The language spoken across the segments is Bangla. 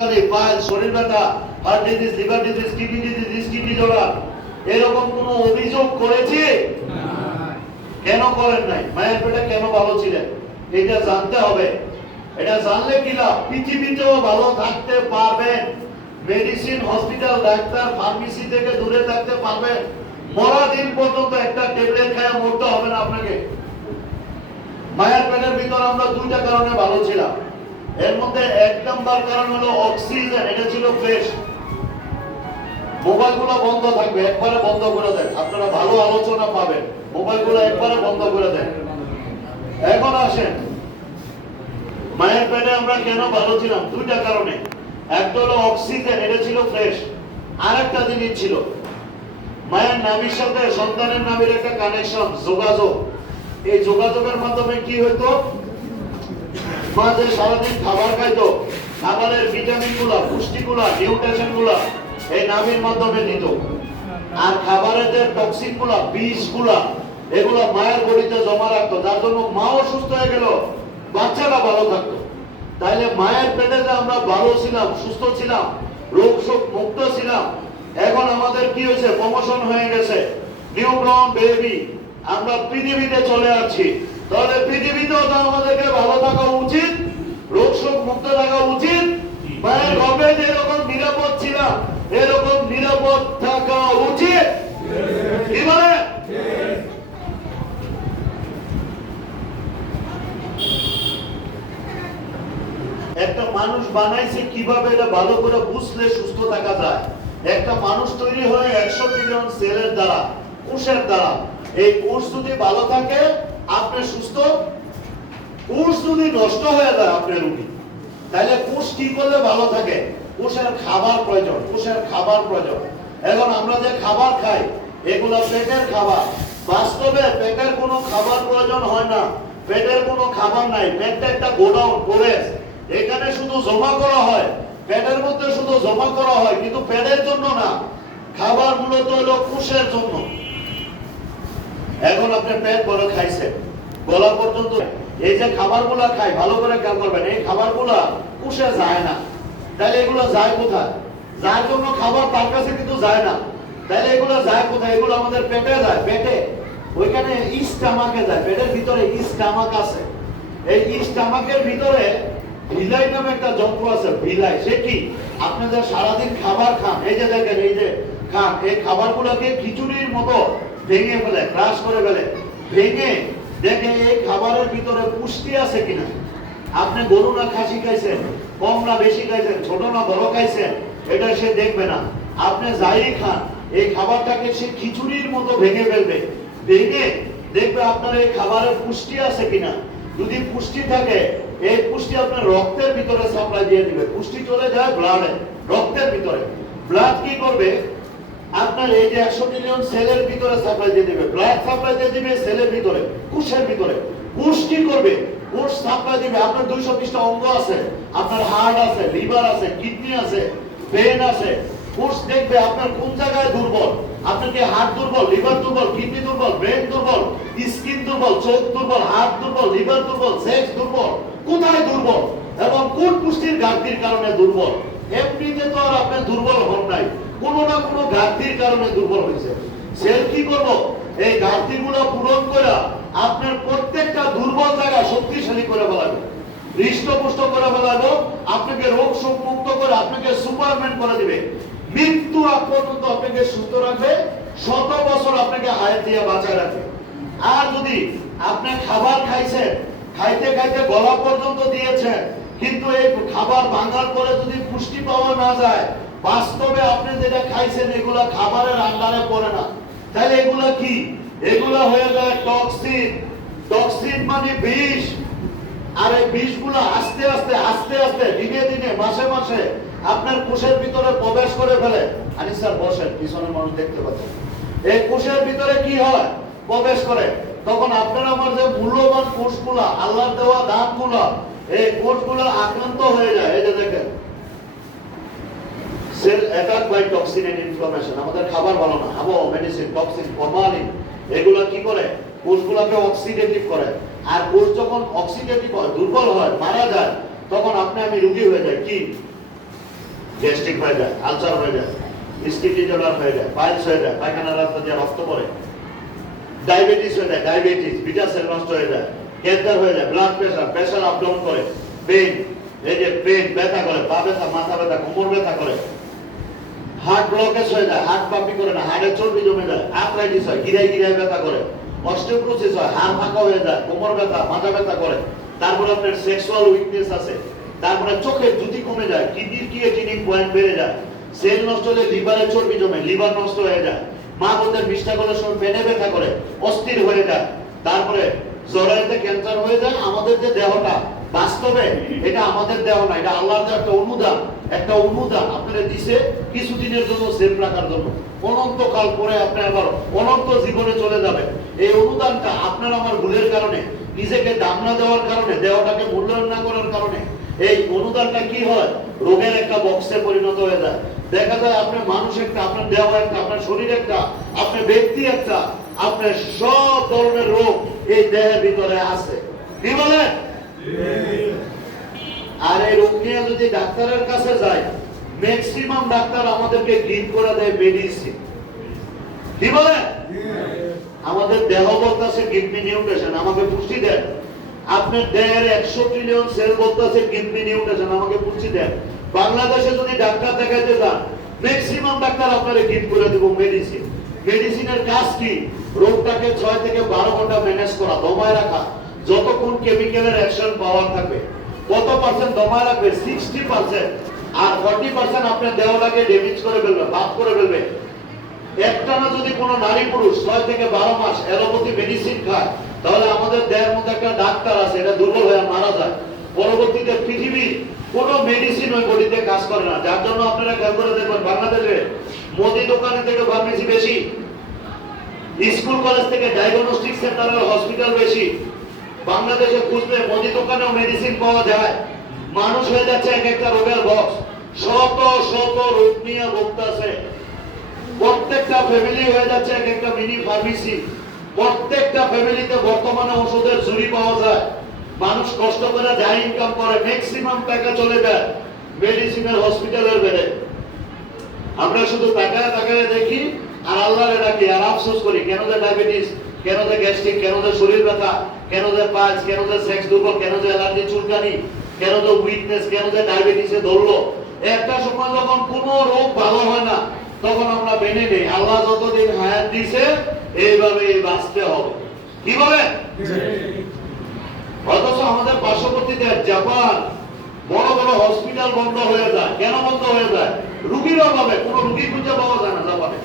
পাইল, শরীর ব্যথা, heart disease, liver disease, kidney disease, kidney জোড়া, এরকম কোন অভিযোগ করেছি? কেন করেন নাই? মায়ের পেটে কেন ভালো ছিলেন? এটা জানতে হবে। এটা জানলে কি লাভ? পৃথিবীতেও ভালো থাকতে পারবেন, মেডিসিন, হসপিটাল, ডাক্তার, ফার্মেসি থেকে দূরে থাকতে পারবেন। মরা দিন পর্যন্ত একটা ট্যাবলেট খেয়ে মরতে হবে না আপনাকে। মায়ের পেটের ভিতর আমরা দুইটা কারণে ভালো ছিলাম। এর মধ্যে এক নাম্বার কারণ হলো অক্সিজেন, এটা ছিল ফ্রেশ। মোবাইলগুলো বন্ধ থাকবে, একবারে বন্ধ করে দেন, আপনারা ভালো আলোচনা পাবেন। মোবাইলগুলো একবারে বন্ধ করে দেন। এখন আসেন, মায়ের পেটে আমরা কেন ভালো ছিলাম? দুইটা কারণে। একটা হলো অক্সিজেন, এটা ছিল ফ্রেশ। আরেকটা জিনিস ছিল, মায়ের নাভির সাথে সন্তানের নাভির একটা কানেকশন, যোগাযোগ। এই যোগাযোগের মাধ্যমে কি হইতো? মা যে সারাদিন খাবার খাইতো, খাবারের ভিটামিন গুলা, পুষ্টি গুলা, নিউট্রিশন গুলা এই নাভির মাধ্যমে নিত। আর খাবারের যে টক্সিন গুলা, বিষ গুলা, এগুলা মায়ের বডিতে জমা রাখতো, যার জন্য মাও সুস্থ হয়ে গেল, বাচ্চাটা ভালো থাকতো। তাইলে মায়ের পেটে যে আমরা ভালো ছিলাম, সুস্থ ছিলাম, রোগ শোক মুক্ত ছিলাম, এখন আমাদের কি হয়েছে? প্রমোশন হয়ে গেছে, নিউবর্ন বেবি, আমরা পৃথিবীতে চলে আসছি। তাহলে পৃথিবীতেও তো আমাদেরকে ভালো থাকা উচিত, রোগ শোক মুক্ত থাকা উচিত। মায়ের গর্ভে যেরকম নিরাপদ ছিলাম, এরকম নিরাপদ থাকা উচিত। কি বলে? একটা মানুষ বানাইছে কিভাবে, এটা ভালো করে বুঝলে সুস্থ থাকা যায়। একটা মানুষ তৈরি হয় 100 ট্রিলিয়ন সেলের দ্বারা, কোষের দ্বারা। এই কোষ যদি ভালো থাকে আপনি সুস্থ, কোষ যদি নষ্ট হয়ে যায় আপনি রোগী। তাহলে কোষ কি করলে ভালো থাকে? কোষের খাবার প্রয়োজন, কোষের খাবার প্রয়োজন। এখন আমরা যে খাবার খাই এগুলো পেটের খাবার। বাস্তবে পেটের কোনো খাবার প্রয়োজন হয় না, পেটের কোনো খাবার নাই। পেটটা একটা গোডাউন, স্টোরেজ, এখানে শুধু জমা করা হয়, পেটের মধ্যে শুধু জমা করা হয়, কিন্তু পেটের জন্য না। খাবার মূলত হলো কোষের জন্য। এখন আপনি পেট বড় খাইছেন, গলা পর্যন্ত এই যে খাবারগুলা খাই, ভালো করে খেয়াল করবেন, এই খাবারগুলা কোষে যায় না। তাহলে এগুলো যায় কোথায়? যার জন্য খাবার তার কাছে কিন্তু যায় না। তাহলে এগুলো যায় কোথায়? এগুলো আমাদের পেটে যায়, পেটে, ওইখানে স্টামাকে যায়। পেটের ভিতরে স্টামাক আছে। এই স্টামাকের ভিতরে ভিলাই নামে একটা যন্ত্র আছে, ভিলাই। সে কি? আপনি যে সারাদিন খাবার খান, এই যে দেখেন, এই যে খান, এই খাবারগুলোকে খিচুড়ির মতো ভেঙে ফেলে, ক্রাশ করে ফেলে, ভেঙে দেখে এই খাবারের ভিতরে পুষ্টি আছে কিনা। আপনি গরু না খাসি খাইছেন, কম না বেশি খাইছেন, ছোট না বড় খাইছেন, এটা সে দেখবে না। আপনি যাই খান, এই খাবারটাকে সে খিচুড়ির মতো ভেঙে ফেলবে, ভেঙে দেখবে আপনার এই খাবারের পুষ্টি আছে কিনা। যদি পুষ্টি থাকে, এই পুষ্টি আপনার রক্তের ভিতরে সাপ্লাই দিয়ে দিবে। পুষ্টি চলে যায় ব্লাডে, রক্তের ভিতরে। ব্লাড কি করবে? আপনার এই যে 100 ট্রিলিয়ন সেলের ভিতরে সাপ্লাই দিয়ে দিবে, ব্লাড সাপ্লাই দিয়ে দিবে সেলের ভিতরে, কোষের ভিতরে। কোষ কি করবে? কোষ সাপ্লাই দিবে। আপনার 220টা অঙ্গ আছে, আপনার হার্ট আছে, লিভার আছে, কিডনি আছে, ব্রেন আছে। কোষ দেখবে আপনার কোন জায়গায় দুর্বল। আপনার কি হার্ট দুর্বল, লিভার দুর্বল, কিডনি দুর্বল, ব্রেন দুর্বল, স্কিন দুর্বল, চোখ দুর্বল, হার্ট দুর্বল, লিভার দুর্বল, সেক্স দুর্বল, কোথায় দুর্বল এবং কোন পুষ্টির ঘাটতির কারণে দুর্বল। এমনিতে তো আর আপনি দুর্বল হন নাই, কোনো না কোনো ঘাটতির কারণে দুর্বল হয়েছে। সেল কি করবো? এই ঘাটতিগুলো পূরণ করে আপনার প্রত্যেকটা দুর্বল জায়গা শক্তিশালী করে ফেলাবো, হৃষ্টপুষ্ট করে ফেলাবো, আপনাকে রোগ শোক মুক্ত করে আপনাকে সুপারম্যান করে দিবে। মৃত্যু আগ পর্যন্ত আপনাকে সুস্থ রাখবে, 100 বছর আপনাকে হায়াত দিয়ে বাঁচায় রাখবে। আর যদি আপনি খাবার খাইছেন, খাইতে খাইতে গলা পর্যন্ত দিয়েছেন, কিন্তু এই খাবার ভাঙার পরে যদি পুষ্টি পাওয়া না যায়, বাস্তবে আপনি যেটা খাইছেন এগুলা খাবারের আন্ডারে পড়ে না। তাহলে এগুলা কি? এগুলা হয়ে যায় টক্সিন। টক্সিন মানে বিষ। আর এই বিষগুলো আস্তে আস্তে আস্তে আস্তে দিনে দিনে মাসে মাসে আপনার কোষের ভিতরে প্রবেশ করে ফেলে। আনি স্যার বসেন, পিছনে মানুষ দেখতে পাচ্ছেন। এই কোষের ভিতরে কি হয়? প্রবেশ করে। তখন আপনার আমার যে মূল্যবান কোষগুলা, আল্লাহর দেওয়া দানগুলা, এই কোষগুলো আক্রান্ত হয়ে যায়। এই যে দেখেন, cell attack by toxin and inflammation. আমাদের খাবার ভালো না, আবহাওয়া, মেডিসিন, টক্সিন, ফরমালিন, এগুলো কি করে? কোষগুলোকে অক্সিডেটিভ করে। আর কোষ যখন অক্সিডেটিভ হয়, দুর্বল হয়, মারা যায়, তখন আপনি আমি রোগী হয়ে যায়। কি? গ্যাস্ট্রিক হয়ে যায়, আলসার হয়ে যায়, স্টিডিজলার হয়ে যায়, পাইলস হয়ে যায়, পায়খানার রাস্তা দিয়ে রক্ত পড়ে, ডায়াবেটিস হয়ে যায়, ডায়াবেটিস বিটা সেল নষ্ট হয়ে যায়, ক্যান্সার হয়ে যায়, blood pressure, pressure up down করে, পেন, এই যে পেন, ব্যথা করে, পা ব্যথা, মাথা ব্যথা, কোমর ব্যথা করে, হার্ট ব্লকেজ হয়ে যায়, হার্ট পাম্পিং করে না, হার্টের চর্বি জমে যায়, আর্থ্রাইটিস হয়, গিরায় গিরায় ব্যথা করে, অস্টিওপোরোসিস হয়, হাড় ফাঁকা হয়ে যায়, কোমর ব্যথা, মাথা ব্যথা করে, তারপরে আপনার সেক্সুয়াল উইকনেস আছে, তারপরে চোখের জ্যোতি কমে যায়, কিডনির ক্রিয়েটিনিন পয়েন্ট বেড়ে যায়, সেল নষ্ট হলে লিভারে চর্বি জমে, লিভার নষ্ট হয়ে যায়, মা বোনদের মিষ্টা গলার সময় পেনে ব্যথা করে, অস্থির হয়ে যায়, তারপরে জরায়ুতে ক্যান্সার হয়ে যায়। আমাদের যে দেহটা বাস্তবে এটা আমাদের দেহ না, এটা আল্লাহর একটা অনুদান, একটা অনুদান আপনারা দিছে কিছুদিনের জন্য সেভ রাখার জন্য, অনন্তকাল পরে আপনি আবার অনন্ত জীবনে চলে যাবেন। এই অনুদানটা আপনার আমার ভুলের কারণে, নিজেকে দাম না দেওয়ার কারণে, দেহটাকে মূল্যায়ন না করার কারণে এই অনুদানটা কি হয়, রোগের একটা বক্সে পরিণত হয়ে যায়। দেখা যায় আপনার মানুষ একটা, আপনার দেহ একটা, আপনার শরীর একটা, আপনার ব্যক্তি একটা, আপনার সব ধরনের রোগ এই দেহের ভিতরে আছে। কি বলে? আর এই রোগ নিয়ে যদি ডাক্তারের কাছে যায়, ম্যাক্সিমাম ডাক্তার আমাদেরকে গ্রিন করে দেয় মেডিসিন। কি বলে? আমাদের দেহ বলতেছে কিডনি নিউট্রিশন, আমাকে পুষ্টি দেন। আপনার দেহের 100 ট্রিলিয়ন সেল বলতেছে কিডনি নিউট্রিশন, আমাকে পুষ্টি দেন। বাংলাদেশে যদি ডাক্তার দেখাইতে যান, ম্যাক্সিমাম ডাক্তার আপনারে গ্রিন করে দেব মেডিসিন। মেডিসিনের কাজ কি? রোগটাকে 6 থেকে 12 ঘন্টা ম্যানেজ করা, দমায় রাখা। যতক্ষণ কেমিক্যালের অ্যাকশন পাওয়ার থাকবে, কত পার্সেন্ট দমায় রাখবে? 60%। আর 40% আপনার দেহটাকে ড্যামেজ করে ফেলবে, বাদ করে ফেলবে। একটানা যদি কোনো নারী পুরুষ 6 থেকে 12 মাস অ্যালোপ্যাথি মেডিসিন খায়, তাহলে আমাদের দেহের মধ্যে একটা ডাক্তার আছে, এটা দুর্বল হয়ে মারা যায়। পরবর্তীতে পৃথিবীর কোনো মেডিসিন ওই বডিতে কাজ করে না। যার জন্য আপনারা খেয়াল করে দেখবেন, বাংলাদেশে মুদি দোকানে থেকে ফার্মেসি বেশি, স্কুল কলেজ থেকে ডায়াগনস্টিক সেন্টার আর হসপিটাল বেশি। বাংলাদেশে খুঁজলে মুদি দোকানেও মেডিসিন পাওয়া যায়। মানুষ হয়ে যাচ্ছে এক একটা রোগের বক্স, শত শত রোগ নিয়ে ভুগতেছে। প্রত্যেকটা ফ্যামিলি হয়ে যাচ্ছে এক একটা মিনি ফার্মেসি। প্রত্যেকটা ফ্যামিলিতে বর্তমানে ওষুধের ঝুড়ি পাওয়া যায়। মানুষ কষ্ট করে যা ইনকাম করে, ম্যাক্সিমাম টাকা চলে যায় মেডিসিনের, হসপিটালের বেড়ে। আমরা শুধু তাকায় তাকায় দেখি আর আল্লাহরে ডাকি আর আফসোস করি, কেন যে ডায়াবেটিস, কেন যে গ্যাস্ট্রিক, কেন যে শরীর ব্যথা, কেন যে পাইলস, কেন যে সেক্স দুর্বল, কেন যে অ্যালার্জি, চুলকানি, কেন যে উইকনেস, কেন যে ডায়াবেটিসে ধরলো। একটা সময় যখন কোনো রোগ ভালো হয় না, তখন আমরা মেনে নেই আল্লাহ যতদিন হায়াত দিছে এইভাবে বাঁচতে হবে। কি বলে? অথচ আমাদের পার্শ্ববর্তী দেশ জাপান, বড় বড় হসপিটাল বন্ধ হয়ে যায়। কেন বন্ধ হয়ে যায়? রুগীর অভাবে। কোনো রুগী খুঁজে পাওয়া যায় না জাপানে।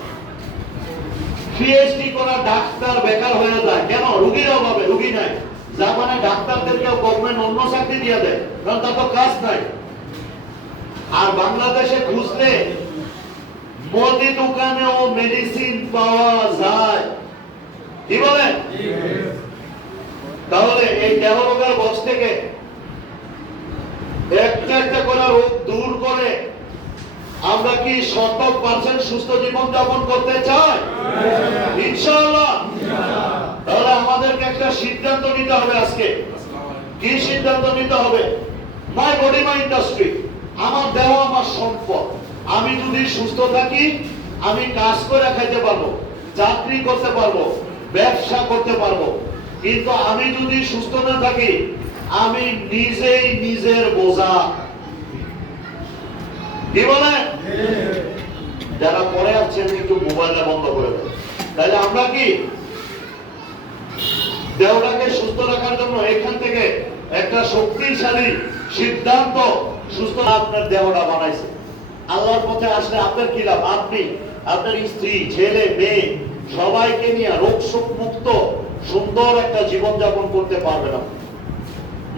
পিএইচডি করা ডাক্তার বেকার হয়ে যায়। কেন? রুগীর অভাবে, রুগী নাই। জাপানে ডাক্তারদেরকেও গভর্নমেন্ট অন্য চাকরি দিয়ে দেয়, কারণ তার তো কাজ নাই। আর বাংলাদেশে খুঁজলে মুদি দোকানেও মেডিসিন পাওয়া যায়। কি বলে? তাহলে এই দেহ রোগের বক্স থেকে একটা একটা করে রোগ দূর করে আমরা কি 100% সুস্থ জীবন যাপন করতে চাই? ইনশাআল্লাহ। তাহলে আমাদেরকে একটা সিদ্ধান্ত নিতে হবে আজকে। কি সিদ্ধান্ত নিতে হবে? My body my industry. আমার দেহ আমার সম্পদ। আমি যদি সুস্থ থাকি, আমি কাজ করে খাইতে পারবো, চাকরি করতে পারবো, ব্যবসা করতে পারবো। কিন্তু আমি যদি সুস্থ না থাকি, আমি নিজেই নিজের বোঝা। কি বলে? যারা পরে আছেন একটু মোবাইলটা বন্ধ করে দেন। তাহলে আমরা কি দেহটাকে সুস্থ রাখার জন্য এখান থেকে একটা শক্তিশালী সিদ্ধান্ত, সুস্থ আপনার দেহটা বানাইছে। আল্লাহর পথে আসলে আপনার কি লাভ? আপনি, আপনার স্ত্রী, ছেলে, মেয়ে সবাইকে নিয়ে রোগ শোক মুক্ত সুন্দর একটা জীবন যাপন করতে পারবে না।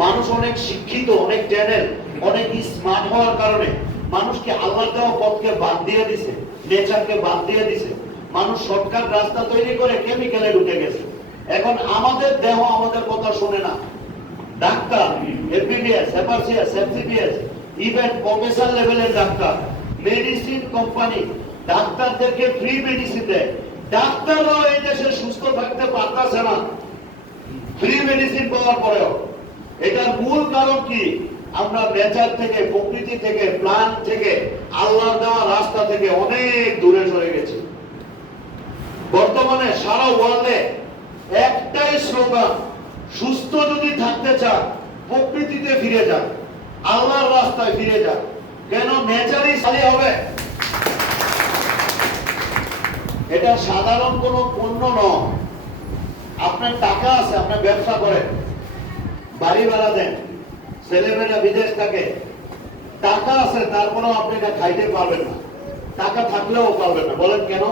মানুষ অনেক শিক্ষিত, অনেক ট্যালেন্ট, অনেক স্মার্ট হওয়ার কারণে মানুষকে আল্লাহর দেওয়া পথকে বাদ দিয়ে দিছে, নেচারকে বাদ দিয়ে দিছে। মানুষ শর্টকাট রাস্তা তৈরি করে কেমিক্যালে ঢুকে গেছে। এখন আমাদের দেহ আমাদের কথা শুনে না। Doctor, MBBS, FRCS, FCBS, even professor লেভেলের ডাক্তার, মেডিসিন কোম্পানি ডাক্তারদেরকে ফ্রি মেডিসিন দেয়। ডাক্তাররাও এই দেশে সুস্থ থাকতে পারতেছে না ফ্রি মেডিসিন পাওয়ার পরেও। এটার মূল কারণ কি? আমরা নেচার থেকে, প্রকৃতি থেকে, প্ল্যান্ট থেকে আল্লাহ আল্লাহর দেওয়া রাস্তা থেকে অনেক দূরে সরে গেছি। বর্তমানে সারা ওয়ার্ল্ডে একটাই স্লোগান, সুস্থ যদি থাকতে চান প্রকৃতিতে ফিরে যান, আল্লাহর রাস্তায় ফিরে যান। কেন? নেচারই সারি হবে। এটা সাধারণ কোনো পণ্য নয়। আপনার টাকা আছে, আপনার ব্যবসা করেন, বাড়ি ভাড়া দেন, ছেলেমেয়েরা বিদেশ থাকে, টাকা আছে, তারপরেও আপনি এটা খাইতে পারবেন না, টাকা থাকলেও পারবেন না। বলেন কেন?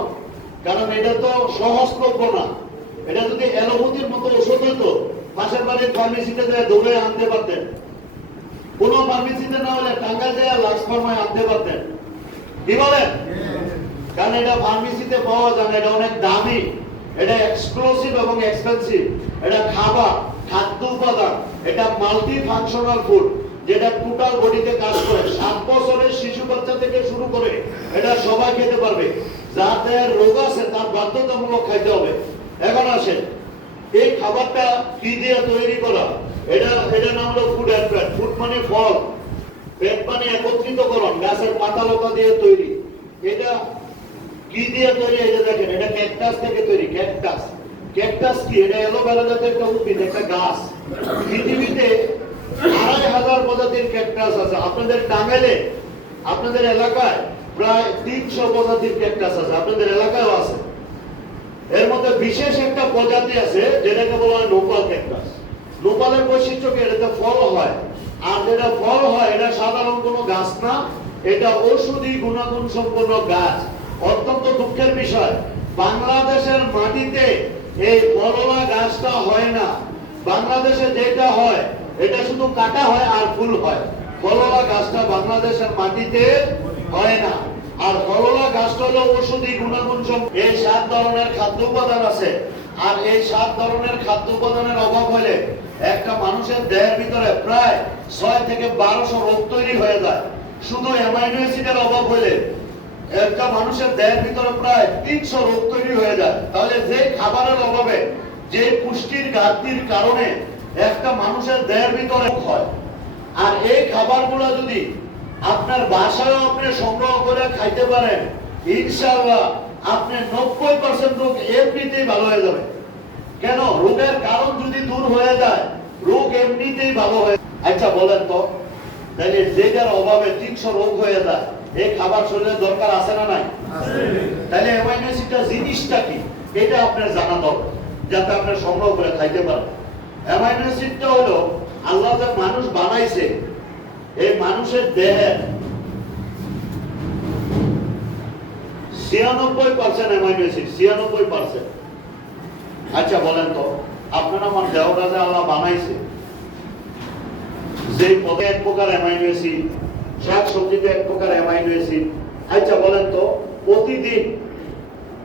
কারণ এটা তো সহজলভ্য না। এটা যদি অ্যালোপ্যাথির মতো ওষুধ হতো, পাশের বাড়ির ফার্মেসিতে যায় দৌড়ে আনতে পারতেন, কোনো ফার্মেসিতে না হলে টাঙ্গাইল যায় লাক্সফার্মায় আনতে পারতেন। কি বলেন? কারণ এটা ফার্মেসিতে পাওয়া যায় না, এটা অনেক দামি, এটা এক্সক্লুসিভ এবং এক্সপেন্সিভ। এটা খাবার, খাদ্য উপাদান, এটা মাল্টি ফাংশনাল ফুড, যেটা টোটাল বডিতে কাজ করে। 7 বছরের শিশু বাচ্চা থেকে শুরু করে এটা সবাই খেতে পারবে। যাদের রোগ আছে তার বাধ্যতামূলক খাইতে হবে। এখন আসেন, এই খাবারটা কি দিয়ে তৈরি করা? এটা নাম হলো ফুড অ্যান্ড ফ্যাট। ফুড মানে ফল, ফ্যাট মানে একত্রিতকরণ, গাছের পাতা লতা দিয়ে তৈরি। এটা কি দিয়ে তৈরি? এই যে দেখেন, এটা ক্যাকটাস থেকে তৈরি। ক্যাকটাস, ক্যাকটাস কি? এটা অ্যালোভেরা জাতীয় একটা উদ্ভিদ, একটা গাছ। পৃথিবীতে 2500 প্রজাতির ক্যাকটাস আছে। আপনাদের টাঙ্গাইলে, আপনাদের এলাকায় প্রায় 300 প্রজাতির ক্যাকটাস আছে, আপনাদের এলাকায়ও আছে। এর মধ্যে বিশেষ একটা প্রজাতি আছে যেটাকে বলা হয় নোপাল ক্যাকটাস। নোপালের বৈশিষ্ট্য কি? এটাতে ফল হয়, আর যেটা ফল হয় এটা সাধারণ কোনো গাছ না, এটা ঔষধি গুণাগুণ সম্পন্ন গাছ। অত্যন্ত দুঃখের বিষয়, বাংলাদেশের মাটিতে এই ফলওয়া গাছটা হয় না। বাংলাদেশে যেটা হয় এটা শুধু কাটা হয় আর ফুল হয়। ফলওয়া গাছটা বাংলাদেশের মাটিতে হয় না। আর ফলওয়া গাছটা হলো ঔষধি গুণাগুণ সম্পন্ন। এই 7 ধরনের খাদ্য উপাদান আছে, আর এই 7 ধরনের খাদ্য উপাদানের অভাব হলে একটা মানুষের দেহের ভিতরে প্রায় 6 থেকে 1200 রোগ তৈরি হয়ে যায়। শুধু অ্যামাইনো অ্যাসিডের অভাব হলে একটা মানুষের দেহের ভিতরে প্রায় 300 রোগ তৈরি হয়ে যায়। তাহলে যে খাবারের অভাবে, যে পুষ্টির ঘাটতির কারণে একটা মানুষের দেহের ভিতরে রোগ হয়, আর এই খাবারগুলো যদি আপনার বাসায় আপনি সংগ্রহ করে খাইতে পারেন, ইনশাআল্লাহ আপনি 90% রোগ এমনিতেই ভালো হয়ে যাবে। কেন? রোগের কারণ যদি দূর হয়ে যায়, রোগ এমনিতেই ভালো হয়ে। আচ্ছা বলেন তো, তাহলে যেটার অভাবে 300 রোগ হয়ে যায়, এই খাবার শরীরের দরকার আছে না নাই? তাহলে অ্যামাইনো অ্যাসিডটা জিনিসটা কি এটা আপনার জানা দরকার, যাতে আপনি সংগ্রহ করে খাইতে পারেন। অ্যামাইনো অ্যাসিডটা হলো আল্লাহ যে মানুষ বানাইছে, এই মানুষের দেহের 96% অ্যামাইনো অ্যাসিড, 96%। আচ্ছা বলেন তো, আপনারা আমার দেহটা যে আল্লাহ বানাইছে, যে পদে এক প্রকার অ্যামাইনো অ্যাসিড, শাক সবজিতে এক প্রকার অ্যামাইনো অ্যাসিড। আচ্ছা বলেন তো, প্রতিদিন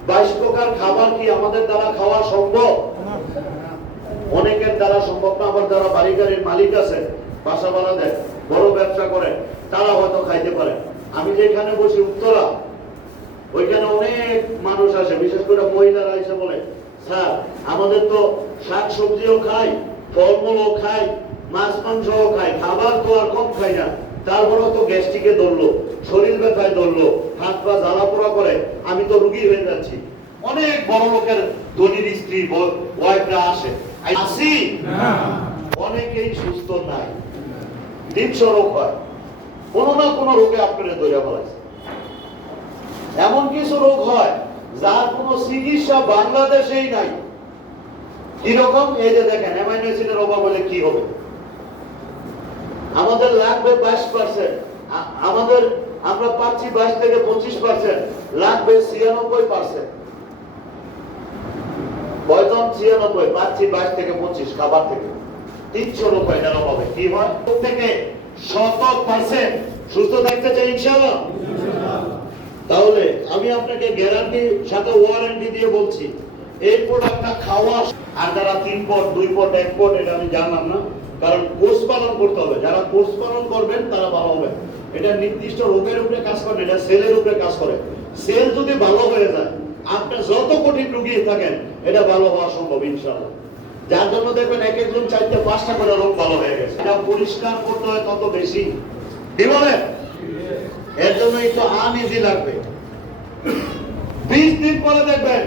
22 প্রকার খাবার কি আমাদের দ্বারা খাওয়া সম্ভব? অনেকের দ্বারা সম্ভব না। আবার যারা বাড়ি গাড়ির মালিক আছে, বাসা ভাড়া দেয়, বড় ব্যবসা করে, তারা হয়তো খাইতে পারে। আমি যেখানে বসি উত্তরা, ওইখানে অনেক মানুষ আসে, বিশেষ করে মহিলারা এসে বলে, স্যার আমাদের তো শাক সবজিও খাই, ফলমূলও খাই, মাছ মাংসও খাই, খাবার তো আর কম খাই না, তারপরেও তো গ্যাস্ট্রিকে ধরলো, শরীর ব্যথায় ধরলো, হাত পা জ্বালা পোড়া করে, আমি তো রুগী হয়ে যাচ্ছি। অনেক বড় লোকের ধনীর স্ত্রী ওয়াইফরা আসে, আসি অনেকেই সুস্থ নাই, 300 রোগ হয়, কোনো না কোনো রোগে আপনারা ধরে ফেলাইছে। এমন কিছু রোগ হয় যার কোনো চিকিৎসা বাংলাদেশেই নাই। কিরকম? এই যে দেখেন, অ্যামাইনো অ্যাসিডের অভাব হলে কি হবে? আমাদের লাগবে 22%, আমরা পাচ্ছি 22 থেকে 25%, লাগবে 96%। বয়জন 96, পাচ্ছি 22 থেকে 25 খাবার থেকে। 300 রোগ হয় এটার অভাবে। কি হয়? থেকে 100% সুস্থ থাকতে চাই ইনশাআল্লাহ। তাহলে আমি আপনাকে গ্যারান্টির সাথে ওয়ারেন্টি দিয়ে বলছি, এই প্রোডাক্টটা খাওয়া, আর যারা 3 পট 2 পট 1 পট এটা আমি জানলাম না, কারণ কোর্স পালন করতে হবে। যারা কোর্স পালন করবেন তারা ভালো হবে। এটা নির্দিষ্ট রোগের উপরে কাজ করে, এটা সেলের উপরে কাজ করে। সেল যদি ভালো হয়ে যায়, আপনি যত কঠিন রোগী থাকেন, এটা ভালো হওয়া সম্ভব ইনশাআল্লাহ। যার জন্য দেখবেন এক একজন 4-5টা করে রোগ ভালো হয়ে গেছে। এটা পরিষ্কার করতে হয় তত বেশি। কি বলেন? এর জন্য একটু আনইজি লাগবে। 20 দিন পরে দেখবেন